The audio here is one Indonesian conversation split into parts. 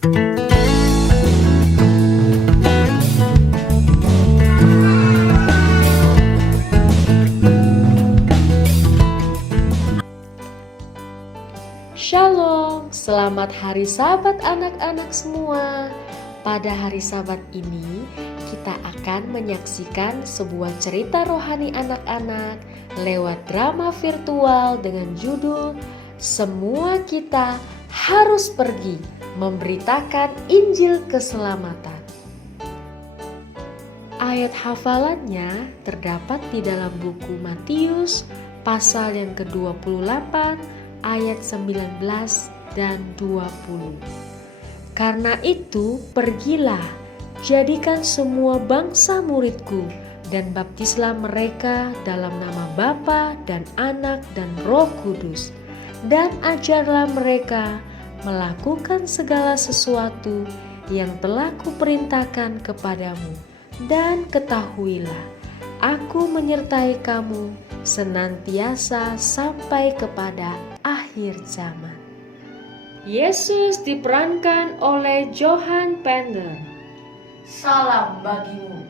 Shalom, selamat hari Sabat anak-anak semua. Pada hari Sabat ini, kita akan menyaksikan sebuah cerita rohani anak-anak lewat drama virtual dengan judul Semua Kita Harus Pergi Memberitakan Injil Keselamatan. Ayat hafalannya terdapat di dalam buku Matius pasal yang ke-28 ayat 19 dan 20. Karena itu pergilah, jadikan semua bangsa muridku dan baptislah mereka dalam nama Bapa dan Anak dan Roh Kudus, dan ajarlah mereka melakukan segala sesuatu yang telah kuperintahkan kepadamu, dan ketahuilah, aku menyertai kamu senantiasa sampai kepada akhir zaman. Yesus diperankan oleh Johan Pender. Salam bagimu.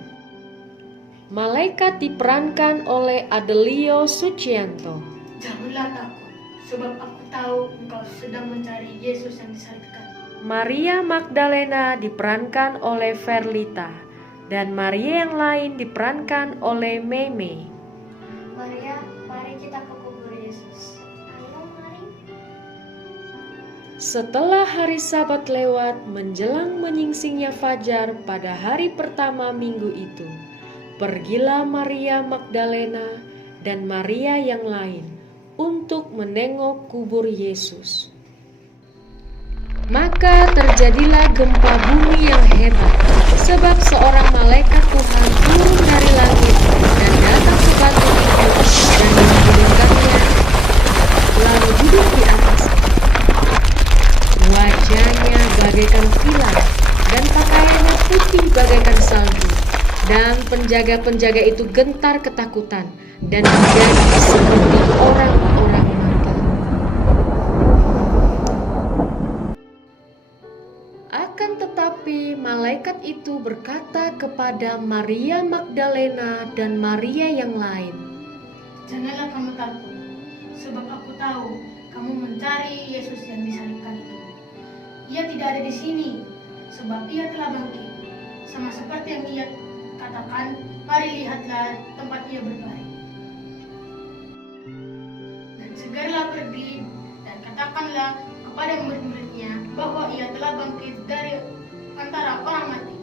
Malaikat diperankan oleh Adelio Sucianto. Janganlah takut, sebab aku tahu engkau sedang mencari Yesus yang disalibkan. Maria Magdalena diperankan oleh Verlita, dan Maria yang lain diperankan oleh Meme. Maria, mari kita ke kubur Yesus. Ayo, mari. Setelah hari Sabat lewat menjelang menyingsingnya fajar pada hari pertama minggu itu, pergilah Maria Magdalena dan Maria yang lain untuk menengok kubur Yesus. Maka terjadilah gempa bumi yang hebat, sebab seorang malaikat Tuhan turun dari langit dan datang ke batu itu dan menggulingkannya, lalu duduk di atas. Wajahnya bagaikan kilat dan pakaiannya putih bagaikan salju, dan penjaga-penjaga itu gentar ketakutan dan menjadi seperti orang-orang mati. Akan tetapi malaikat itu berkata kepada Maria Magdalena dan Maria yang lain, Janganlah kamu takut, sebab aku tahu kamu mencari Yesus yang disalibkan itu. Ia tidak ada di sini, sebab ia telah bangkit. Sama seperti yang ia katakan, mari lihatlah tempat ia berbaring. Dan segeralah pergi dan katakanlah kepada murid-muridnya bahwa ia telah bangkit dari antara orang mati.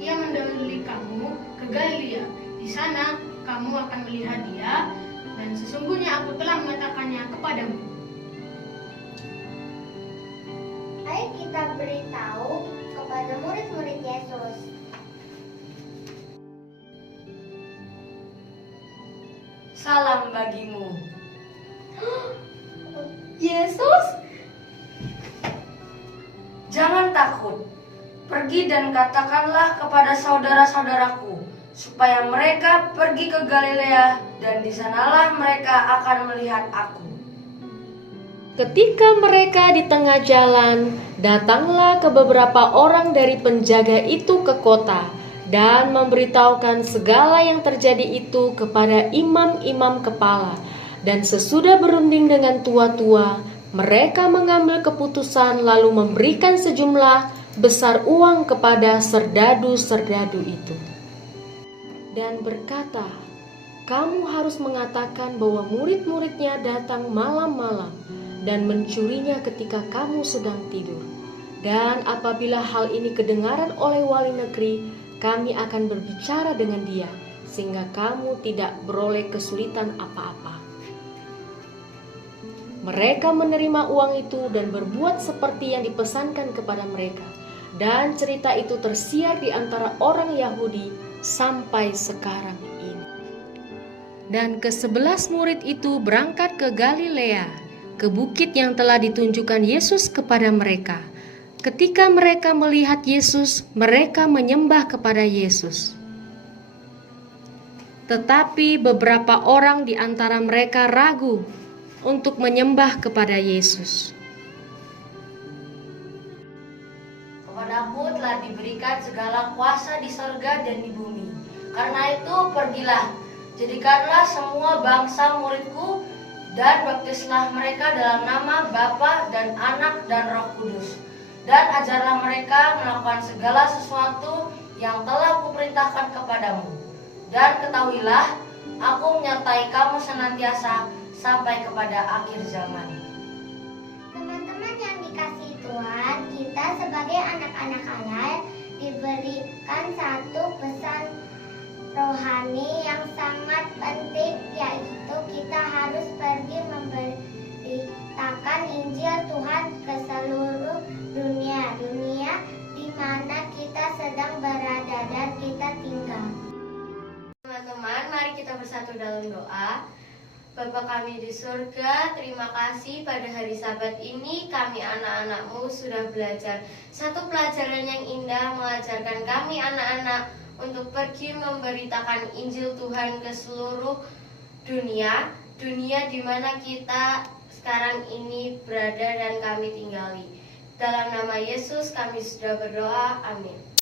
Ia mendahului kamu ke Galilea. Di sana kamu akan melihat dia, dan sesungguhnya aku telah mengatakannya kepadamu. Ayo kita beritahu kepada murid-murid Yesus. Salam bagimu. Yesus? Jangan takut, pergi dan katakanlah kepada saudara-saudaraku, supaya mereka pergi ke Galilea, dan di sanalah mereka akan melihat aku. Ketika mereka di tengah jalan, datanglah ke beberapa orang dari penjaga itu ke kota dan memberitahukan segala yang terjadi itu kepada imam-imam kepala. Dan sesudah berunding dengan tua-tua, mereka mengambil keputusan lalu memberikan sejumlah besar uang kepada serdadu-serdadu itu. Dan berkata, kamu harus mengatakan bahwa murid-muridnya datang malam-malam dan mencurinya ketika kamu sedang tidur. Dan apabila hal ini kedengaran oleh wali negeri, kami akan berbicara dengan dia, sehingga kamu tidak beroleh kesulitan apa-apa. Mereka menerima uang itu dan berbuat seperti yang dipesankan kepada mereka. Dan cerita itu tersiar di antara orang Yahudi sampai sekarang ini. Dan ke-11 murid itu berangkat ke Galilea, ke bukit yang telah ditunjukkan Yesus kepada mereka. Ketika mereka melihat Yesus, mereka menyembah kepada Yesus. Tetapi beberapa orang di antara mereka ragu untuk menyembah kepada Yesus. Kepadaku telah diberikan segala kuasa di sorga dan di bumi. Karena itu pergilah, jadikanlah semua bangsa muridku, dan baptislah mereka dalam nama Bapa dan Anak dan Roh Kudus. Dan ajarlah mereka melakukan segala sesuatu yang telah kuperintahkan kepadamu. Dan ketahuilah, aku menyertai kamu senantiasa sampai kepada akhir zaman. Teman-teman yang dikasihi Tuhan, kita sebagai anak-anak Allah diberikan satu pesan rohani yang sangat penting, yaitu kita harus pergi memberitakan Injil Tuhan ke seluruh dunia di mana kita sedang berada dan kita tinggal. Teman-teman, mari kita bersatu dalam doa. Bapa kami di surga, terima kasih pada hari Sabat ini kami anak-anak-Mu sudah belajar satu pelajaran yang indah, mengajarkan kami anak-anak untuk pergi memberitakan Injil Tuhan ke seluruh dunia di mana kita sekarang ini berada dan kami tinggali. Dalam nama Yesus kami sudah berdoa, amin.